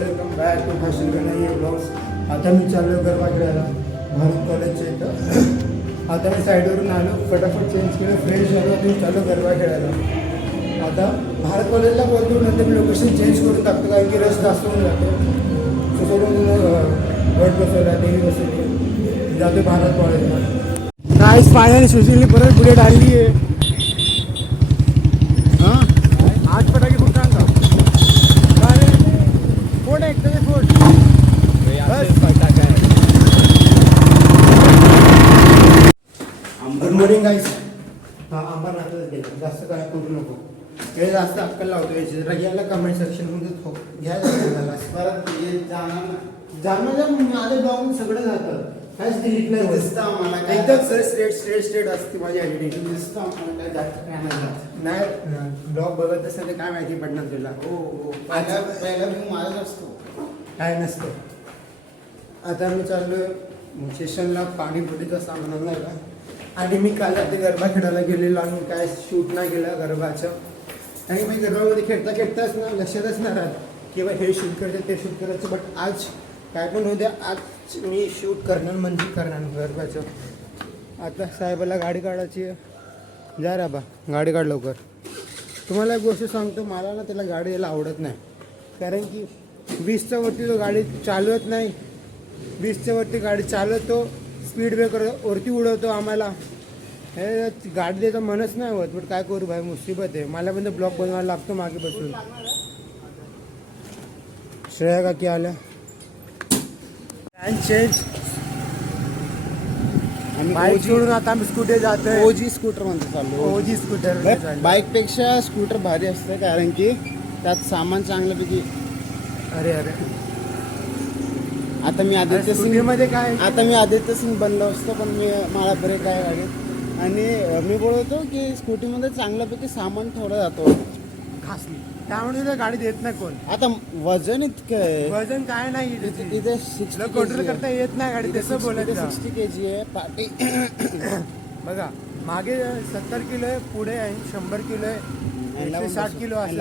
Welcome back to fashion Ganesh blogs. आता मी चाललो गरबा खेळायला भारत कॉलेजच्या इथं. आता मी साईडवरून आलो, फटाफट चेंज केलं, फ्रेश झालो, मी चाललो गरबा खेळायला. आता भारत कॉलेजला बोलतो, नंतर मी लोकेशन चेंज करून टाकतो कारण की रस जास्त होऊन जातो. सोसायटीमधून गट बसवला, देवी बसवली, जातो भारत कॉलेजला. नाईस फायनली सुशीलने परत बुलेट आणली आहे. हां आज फटाके कुठं आणता फोड आहे एकदम फोड. गुड मॉर्निंग गाईस. हां आंबा नातच गेला, जास्त काय करू नको. हे जास्त अक्कल लावतो याची, जरा घ्यायला कमेंट सेक्शनमध्ये घ्यायला परत जाणं आले जाऊन सगळं जातं. काहीच डिलीट नाही दिसतं आम्हाला, एकदम स्ट्रेट असते माझी आयडेंटिटी. दिसतं आम्हाला काय जास्त काय नाही. ब्लॉग बघत असेल तर काय माहिती पडणार तुला. हो पहिला मी माझाच असतो, काय नसतं. आता मी चाललो स्टेशनला पाणीपुरीचा सामान आणायला. आणि मी काल रात्री गरबा खेळायला गेलेलो आणि काय शूट नाही केलं गरबाचं. आणि मी गरबामध्ये खेळताच ना लक्षातच नाही राहत की बा हे शूट करायचं ते शूट करायचं. बट आज काय पण होऊ द्या, आज मी शूट करणार म्हणजे करणार गरबाचं. आता साहेबाला गाडी काढायची आहे. जा रा बा गाडी काढ लवकर. तुम्हाला एक गोष्ट सांगतो, मला ना त्याला गाडी यायला आवडत नाही. कारण की 20च्या वरती तो गाडी चालवत नाही. 20च्या वरती गाडी चालवतो, स्पीड ब्रेकर वरती उडवतो आम्हाला. हे गाडी द्यायचं मनच नाही होत. बट काय करू भाई, मुसीबत आहे. मला पण ब्लॉग बनवायला लागतो मागे बसून. श्रेया का क्या आल्या चेंज बाईक सोडून आता आम्ही स्कूटर जातोय. ओजी स्कूटर म्हणतो चाललो. ओजी स्कूटर. बाईक पेक्षा स्कूटर भारी असतं कारण की त्यात सामान चांगल्यापैकी. अरे आता मी आदित्य सिंग मध्ये काय, आता मी आदित्य सिंग बनलो असतो, पण मला ब्रेक आहे गाडीत. आणि मी बोलतो की स्कूटीमध्ये चांगल्यापैकी सामान थोडं जातो खासली, त्यामुळे तुला गाडी देत नाही कोण. आता वजन इतकं आहे, वजन काय नाही इथे 60 कंट्रोल करता येत नाही गाडी. तसं बोलायचं 60 kg आहे पार्टी. बघा मागे 70 किलो आहे, पुढे आहे 100 किलो आहे, 160 किलो आहे.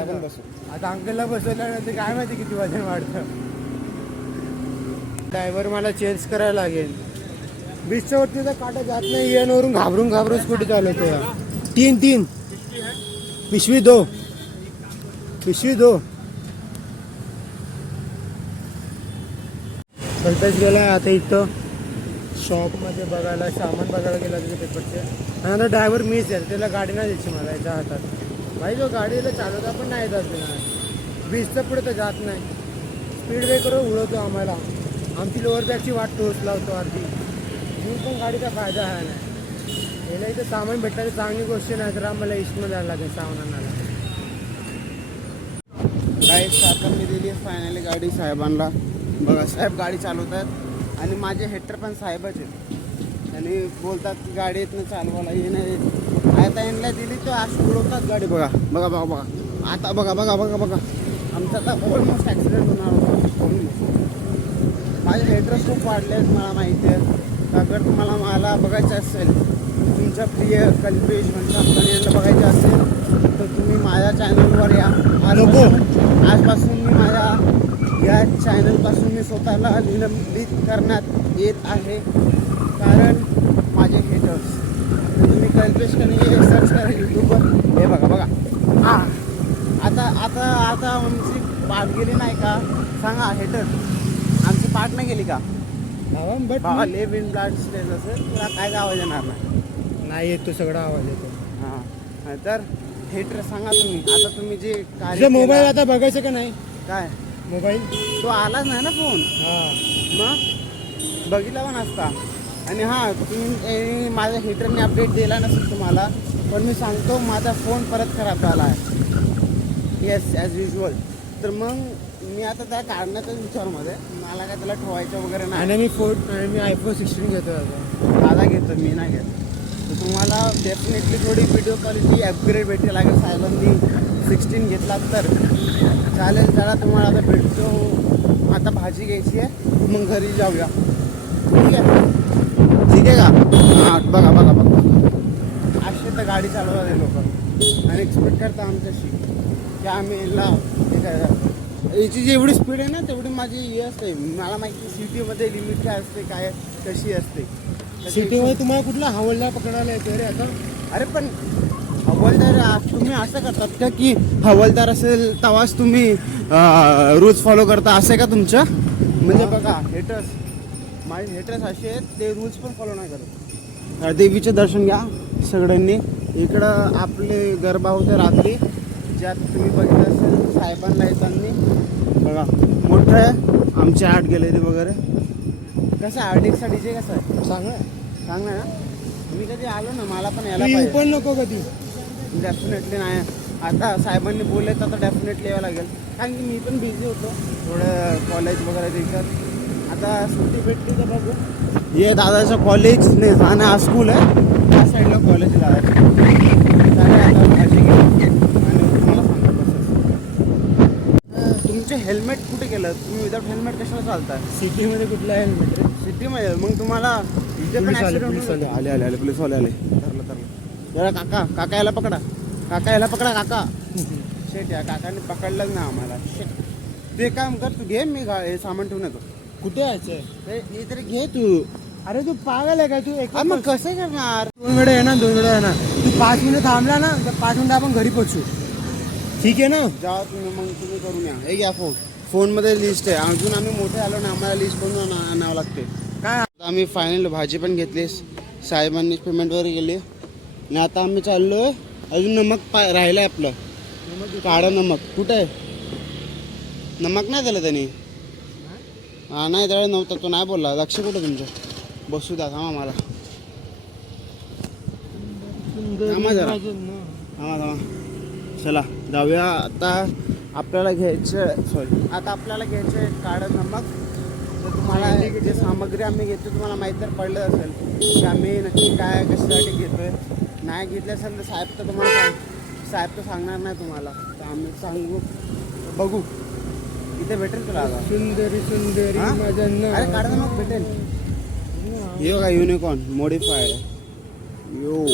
आता अंकलला बसवल्यानंतर काय माहिती किती वजन वाढतं. ड्रायव्हर मला चेंज करायला लागेल. 20च्या वरती तर काटा जात नाही. येणवरून घाबरून स्कूटी चालवतो. 3 पिशवी दो चलताच गेला. आता इथं शॉपमध्ये बघायला सामान बघायला गेला त्याचे पेपरचे. आणि आता ड्रायव्हर मीच आहे, त्याला गाडी नाही द्यायची मला याच्या हातात. भाई जो गाडीला चालवता पण नाही जात नाही. 20च्या पुढे तर जात नाही. स्पीड ब्रेकरवर उडवतो आम्हाला. आमची लोअर बॅगची वाट टोच लावतो अर्धी. मी पण गाडीचा फायदा आहे नाही. याला इथं सामान भेटलं तर चांगली गोष्ट नाही, तर आम्हाला इस्टमध्ये जायला लागेल सामान आणायला. गाईस आता मी दिली फायनली गाडी साहेबांना. बघा साहेब गाडी चालवतात आणि माझे हेटर पण साहेबच आहेत. आणि बोलतात की गाडी येत चालवायला ये नाही. आता यांना दिली तो आज उडवतात गाडी. बघा आता बघा आमचा आता ऑलमोस्ट ॲक्सिडेंट होणार होता. माझे हेटर्स खूप वाढले आहेत, मला माहिती आहे. अगर तुम्हाला मला बघायचं असेल, तुमच्या प्रिय कल्पेश यांना बघायचं असेल तर तुम्ही माझ्या चॅनलवर या. आजपासून मी माझ्या या चॅनलपासून मी स्वतःला निलंबित करण्यात येत आहे कारण माझे हेटर्स. तुम्ही कल्पेश कनी सर्च करा यूट्यूबवर. हे बघा आता आमची पाठ गेली नाही का सांगा. हेटर आमची पाठ नाही गेली का? बट लेव इन ब्लाड स्टेज असेल तुला काय आवाज येणार नाही येतो, सगळा आवाज येतो. हां तर हेटर सांगा तुम्ही. आता तुम्ही जे मोबाईल आता बघायचं का नाही? काय मोबाईल तो आलाच नाही ना फोन. मग बघितला पण असता. आणि हां तुम्ही माझ्या हेटरने अपडेट दिला नसेल तुम्हाला, पण मी सांगतो माझा फोन परत खराब झाला आहे. Yes as usual. तर मग मी आता त्या काढण्याचा विचारमध्ये, मला काय त्याला ठेवायचं वगैरे नाही. आणि मी iPhone 16 घेतो आता. दादा घेतो, मी नाही घेत. तर तुम्हाला डेफिनेटली थोडी व्हिडिओ क्वालिटी अपग्रेड भेटेल. अगर साहेबांनी 16 घेतला तर चालेल. त्याला तुम्हाला आता भेटतो. आता भाजी घ्यायची आहे, मग घरी जाऊया. ठीक आहे का? हां बघा असे तर गाडी चालवतात लोक आणि एक्सपेक्ट करता आमच्याशी की आम्ही याची जेवढी स्पीड आहे ना तेवढी माझी हे असते. मला माहिती सिटीमध्ये लिमिट काय असते, काय कशी असते. सिटीमध्ये तुम्हाला कुठला हवालदार पकडायला येतो रे आता? अरे पण हवालदार तुम्ही असं करतात का की हवालदार असेल तेव्हाच तुम्ही रूल्स फॉलो करता, असं आहे का तुमचं? म्हणजे बघा हेटर्स, माझे हेटर्स असे आहेत ते रूल्स पण फॉलो नाही करत. देवीचे दर्शन घ्या सगळ्यांनी. इकडं आपले गरबा होते रात्री, ज्यात तुम्ही बघितलं असेल साहेबांना येताना. बघा मोठं आहे, आमचे 8 गॅलरी वगैरे. कसं आर्टिकचा डीजे कसा आहे चांगला ना? मी कधी आलो ना, मला पण यायला पाहिजे. पण नको कधी. डेफिनेटली नाही. आता साहेबांनी बोलले तर आता डेफिनेटली यावं लागेल, कारण की मी पण बिझी होतो थोडं कॉलेज वगैरे त्याच्यात. आता सुट्टी भेटली तर बघू. हे दादाचं कॉलेज नाही, हा ना स्कूल आहे, त्या साईडला कॉलेज आहे दादाचं. चालेल आता भाजी घेऊ आणि तुम्हाला सांगा कसं. तुमचे हेल्मेट कुठे गेलं? तुम्ही विदाउट हेल्मेट कशाला चालताय? सिटीमध्ये कुठला हेल्मेट रे? सिटीमध्ये मग तुम्हाला इथे पण ॲक्सिडेंट आले आले आले पोलीसवाले आले. जरा काका याला पकडा, काका. शेट या काकाने पकडलं ना आम्हाला. शेट ते काम कर, तू घे, मी हे सामान ठेवून येतो. कुठे यायचंय? हे तरी घे तू. अरे तू पागल आहे का तू? एक मग कसं करणार? 2 वेळा आहे ना, 2 वेळा आहे ना. तू 5 मिनिट थांबला ना तर 5 मिनिटं आपण घरी पोहोचू. ठीक आहे ना? जा तुम्ही, मग तुम्ही करून या. हे घ्या फोनमध्ये लिस्ट आहे. अजून आम्ही मोठे आलो ना, आम्हाला लिस्ट बनवून आणावं लागते. काय आम्ही फायनल भाजी पण घेतली, साहेबांनी पेमेंट वगैरे केली आणि आता आम्ही चाललोय. अजून नमक राहिलंय आपलं, काळं नमक. कुठं आहे नमक? नाही दिलं त्यांनी. हा नाही त्यावेळेस नव्हता, तो नाही बोलला. लक्ष कुठं तुमचं? बसू द्या थांबा मला. थांबा जरा, थांबा. चला जाऊया. आता आपल्याला घ्यायचं काळं नमक. तर तुम्हाला जे सामग्री आम्ही घेतो तुम्हाला माहीत तर पडलं असेल की आम्ही नक्की काय कशासाठी घेतोय. नाही घेतलं असेल तर साहेब तर सांगणार नाही तुम्हाला, तर आम्ही सांगू. बघू इथे भेटेल तुला. सुंदरी अरे काढा मग भेटेल. यो का युनिकॉर्न मॉडिफाईड यो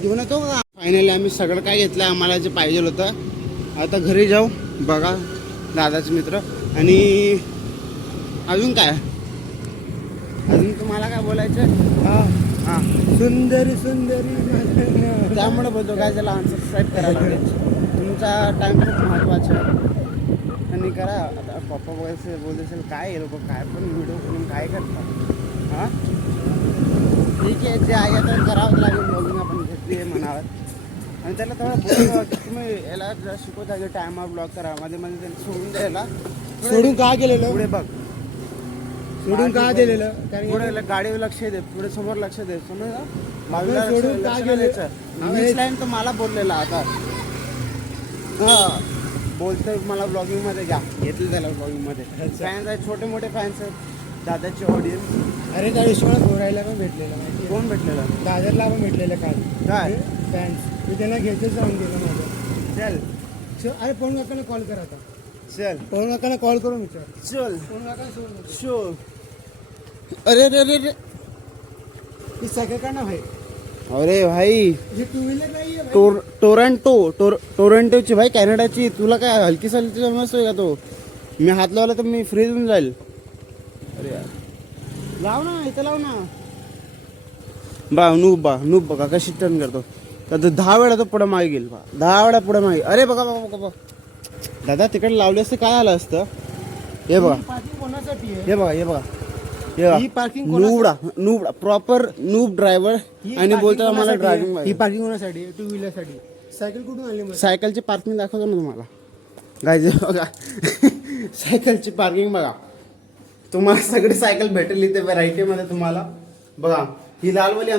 घेऊन येतो का? फायनली आम्ही सगळं काय घेतलं आम्हाला जे पाहिजे होतं. आता घरी जाऊ. बघा दादाचे मित्र. आणि अजून काय, अजून तुम्हाला काय बोलायचं? हां सुंदरी त्यामुळे बोलतो काय, त्याला अनसबस्क्राईब करायला लागेल. तुमचा टाईम खूप महत्त्वाचा आहे आणि करा. आता पप्पा वगैरे बोलत असेल काय हे लोक काय पण व्हिडिओ करून काय करतात. हां ठीक आहे, जे आहे आता करावंच लागेल. ब्लॉगिंग आपण घेतली आहे म्हणावं. आणि त्याला थोडं बोलतो की तुम्ही याला जरा शिकवता की टायमावर ब्लॉग करा. मध्ये त्यांनी सोडून द्यायला. सोडून का गेलेलं? पुढे बघ, सोडून का दिलेलं? पुढे गाडीवर लक्ष दे, पुढे समोर लक्ष दे. समजा सोडून का गेलं? मीच लाईन तर मला बोललेला. आता हा बोलतोय मला ब्लॉगिंग मध्ये घ्या, घेतलं त्याला ब्लॉगिंग मध्ये. फॅन्स आहेत, छोटे मोठे फॅन्स आहेत दादाचे ऑडियन्स. अरे त्या हिशोबाने घोरायला पण भेटलेलं माहिती? कोण भेटलेलं? दादरला पण भेटलेलं काल. काय फॅन्स? मी त्यांना घ्यायचं जाऊन गेलो माझं. चल अरे पवन काकाला कॉल कर आता. चल पवन काकाला कॉल करून विचार. चल पवन काका सोड. शो. अरे रे रे रे, ही सायकल का नाव आहे? अरे भाई हे 2 व्हीलर नाही आहे. टोरंटोची भाई, कॅनडाची. तुला काय हलकी सलकी समजतोय का तो? मी हात लावला तर मी फ्रीज होऊन जाईल. अरे यार लाव ना, इथं लाव ना. नूब बघा कशी टर्न करतो. तर 10 वेळा तो पुढे मागे गेल. 10 वेळा पुढे मागे. अरे बघा दादा, तिकडे लावले असते काय आलं असतं? हे बघा, पार्किंग कोणासाठी आहे? हे बघा ही पार्किंग नूबडा प्रॉपर नूब ड्रायव्हर. आणि बोलतो आम्हाला ड्रायव्हिंग. ही पार्किंग कोणासाठी? 2 व्हीलर साठी. सायकल कुठून आली मग? सायकलची पार्किंग दाखवतो ना तुम्हाला. गायचे बघा सायकलची पार्किंग बघा. तुम्हाला सगळी सायकल भेटेल इथे व्हरायटीमध्ये तुम्हाला. बघा ही लालवाली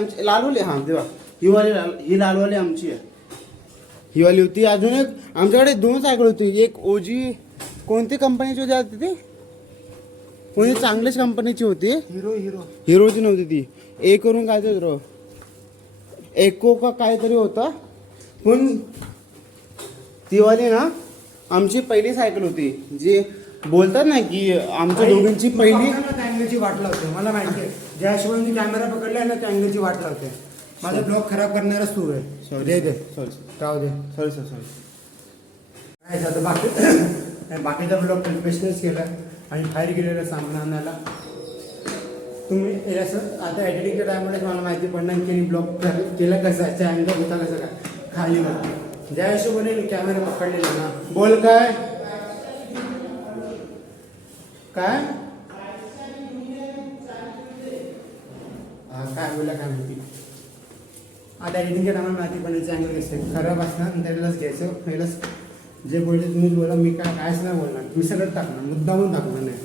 हां तेव्हा ही लालवाली आमची आहे. ही वाली होती. अजून एक आमच्याकडे 2 सायकल होती. एक ओजी कोणती कंपनीची होती ती? कोणी चांगल्याच कंपनीची होती. हिरोची नव्हती ती. ए करून काय होतं, एको का काहीतरी होता. पण ती वाली ना आमची पहिली सायकल होती. जी बोलतात ना की आमच्या दोघांची पहिली. अँगलची वाट लावते मला माहिती आहे. ज्या हिशोबाने कॅमेरा पकडला ना त्या अँगलची वाट लावते. माझा ब्लॉग खराब करणारच तू आहे. दे सॉरी राहू दे. सॉरी काय झालं बाकी? आणि बाकीचा ब्लॉग प्रोफेशनल्स केला आणि बाहेर गेलेला सामान आणायला. तुम्ही हे असं आता एडिटिंगच्या टायमलाच मला माहिती पडणार की ब्लॉग केलं कसं आहे, अँगल होता कसं काय खाली होता. ज्या हिशोबाने कॅमेरा पकडलेला ना. बोल काय काय काय बोला काय माहिती. आता एडिटिंगच्या टायमाला माहिती पडायचं अँगल कसं आहे, खराब असणार त्यालाच घ्यायचं. पहिलंच जे बोलले तुम्ही बोला, मी कायच नाही बोलणार, मी सगळं टाकणार, मुद्दामून टाकणार नाही.